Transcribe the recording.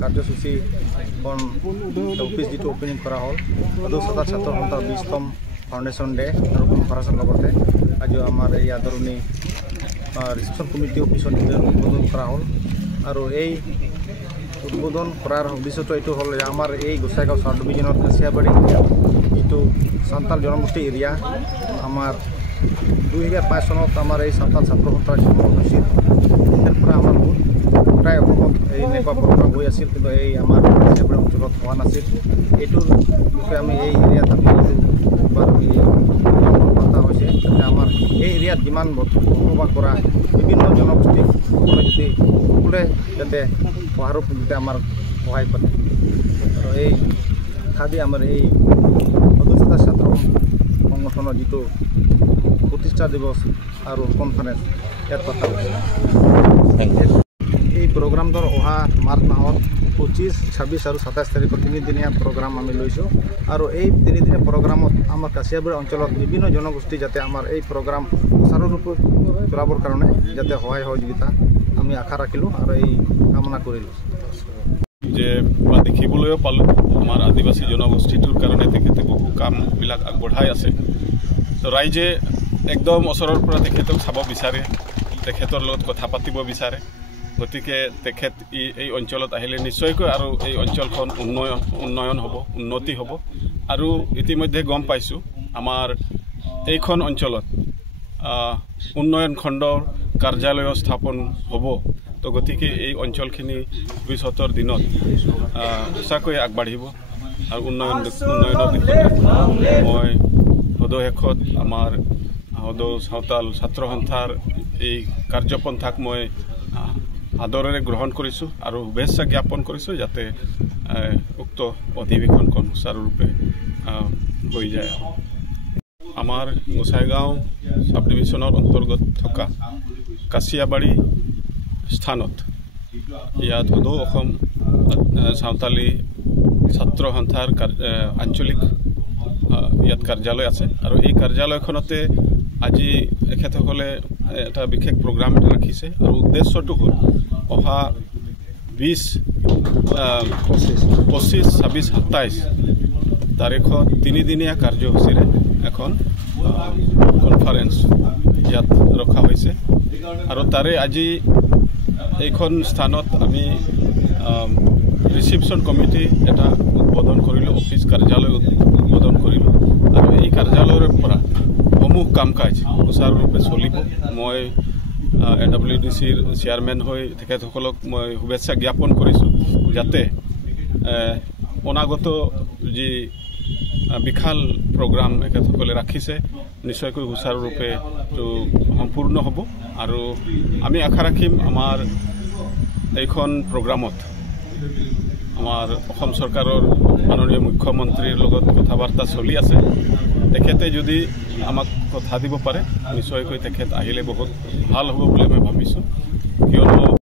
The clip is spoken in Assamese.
কাৰ্যসূচী অফিচ যিটো অপেনিং কৰা হ'ল আৰু ছাত্ৰ সন্থাৰ 20তম ফাউণ্ডেশ্যন ডে আৰু কনফাৰেন্সৰ লগতে আজি আমাৰ এই আদৰণি ৰিচেপশ্যন কমিটি অফিচত উদ্বোধন কৰা হ'ল আৰু এই উদ্বোধন কৰাৰ উদ্দেশ্যটো এইটো হ'ল যে আমাৰ এই গোসাইগাঁও চাউথ ডিভিজনত কাছিয়াবাৰী যিটো সান্তাল জনগোষ্ঠী এৰিয়া আমাৰ 2005 চনত আমাৰ এই সান্তাল ছাত্ৰ সন্থাৰ জন্ম হৈছিল ইয়াৰ পৰা আমাৰ গোটাই অসমত এই এনেকুৱা প্ৰগ্ৰাম হৈ আছিল কিন্তু এই আমাৰ কাছিয়াবাৰী অঞ্চলত হোৱা নাছিল এইটোৰ বিষয়ে আমি এই এৰিয়াত আমি এইবাৰ পতা হৈছে যাতে আমাৰ এই এৰিয়াত যিমান বসবাস কৰা বিভিন্ন জনগোষ্ঠী সকলোৱে যাতে সহায়ৰ যাতে আমাৰ সহায় কৰে আৰু এই খাদি আমাৰ এই সদস্যতা ছাত্ৰ সংগঠনৰ যিটো প্ৰতিষ্ঠা দিৱস আৰু কনফাৰেন্স ইয়াত পতা হৈছে এই প্ৰগ্ৰামটোৰ অহা মাৰ্চ মাহত 25, 26 আৰু 27 তাৰিখত 3 দিনীয়া প্ৰগ্ৰাম আমি লৈছোঁ আৰু এই 3 দিনীয়া প্ৰগ্ৰামত আমাৰ কাছিয়াবাৰী অঞ্চলত বিভিন্ন জনগোষ্ঠী যাতে আমাৰ এই প্ৰগ্ৰাম সুচাৰুৰূপে চলাবৰ কাৰণে যাতে সহায় সহযোগিতা আমি আশা ৰাখিলোঁ আৰু এই কামনা কৰিলোঁ যে দেখিবলৈও পালোঁ আমাৰ আদিবাসী জনগোষ্ঠীটোৰ কাৰণে তেখেতে বহু কামবিলাক আগবঢ়াই আছে তো ৰাইজে একদম ওচৰৰ পৰা তেখেতক চাব বিচাৰে তেখেতৰ লগত কথা পাতিব বিচাৰে গতিকে তেখেত এই অঞ্চলত আহিলে নিশ্চয়কৈ আৰু এই অঞ্চলখন উন্নয়ন হ'ব উন্নতি হ'ব আৰু ইতিমধ্যে গম পাইছোঁ আমাৰ এইখন অঞ্চলত উন্নয়ন খণ্ডৰ কাৰ্যালয় স্থাপন হ'ব তো গতিকে এই অঞ্চলখিনি ভৱিষ্যতৰ দিনত সঁচাকৈ আগবাঢ়িব আৰু উন্নয়নৰ দিশত মই সদশেষত আমাৰ সদৌ চাওতাল ছাত্ৰ সন্থাৰ এই কাৰ্যপন্থাক মই আদৰেৰে গ্ৰহণ কৰিছোঁ আৰু শুভেচ্ছা জ্ঞাপন কৰিছোঁ যাতে উক্ত অধিৱেশনখন সুচাৰুৰূপে হৈ যায় আমাৰ গোসাইগাঁও সাব ডিভিশ্যনৰ অন্তৰ্গত থকা কাছিয়াবাৰী স্থানত ইয়াত সদৌ অসম চাওতালী ছাত্ৰ সন্থাৰ আঞ্চলিক ইয়াত কাৰ্যালয় আছে আৰু এই কাৰ্যালয়খনতে আজি এখেতসকলে এটা বিশেষ প্ৰগ্ৰাম ৰাখিছে আৰু উদ্দেশ্যটো হ'ল অহা 20, 25, 26, 27 তাৰিখত 3 দিনীয়া কাৰ্যসূচীৰে এখন কনফাৰেন্স ইয়াত ৰখা হৈছে আৰু তাৰে আজি এইখন স্থানত আমি ৰিচেপশ্যন কমিটি এটা উদ্বোধন কৰিলোঁ অফিচ কাৰ্যালয় উদ্বোধন কৰিলোঁ আৰু এই কাৰ্যালয়ৰ পৰা সমূহ কাম কাজ সুচাৰুৰূপে চলিব মই AWDCৰ চেয়াৰমেন হৈ তেখেতসকলক মই শুভেচ্ছা জ্ঞাপন কৰিছোঁ যাতে অনাগত যি বিশাল প্ৰগ্ৰাম এখেতসকলে ৰাখিছে নিশ্চয়কৈ সুচাৰুৰূপে সম্পূৰ্ণ হ'ব আৰু আমি আশা ৰাখিম আমাৰ এইখন প্ৰগ্ৰামত আমাৰ অসম চৰকাৰৰ মাননীয় মুখ্যমন্ত্ৰীৰ লগত কথা বাৰ্তা চলি আছে তেখেতে যদি আমাক কথা দিব পাৰে নিশ্চয়কৈ তেখেত আহিলে বহুত ভাল হ'ব বুলি মই ভাবিছোঁ কিয়নো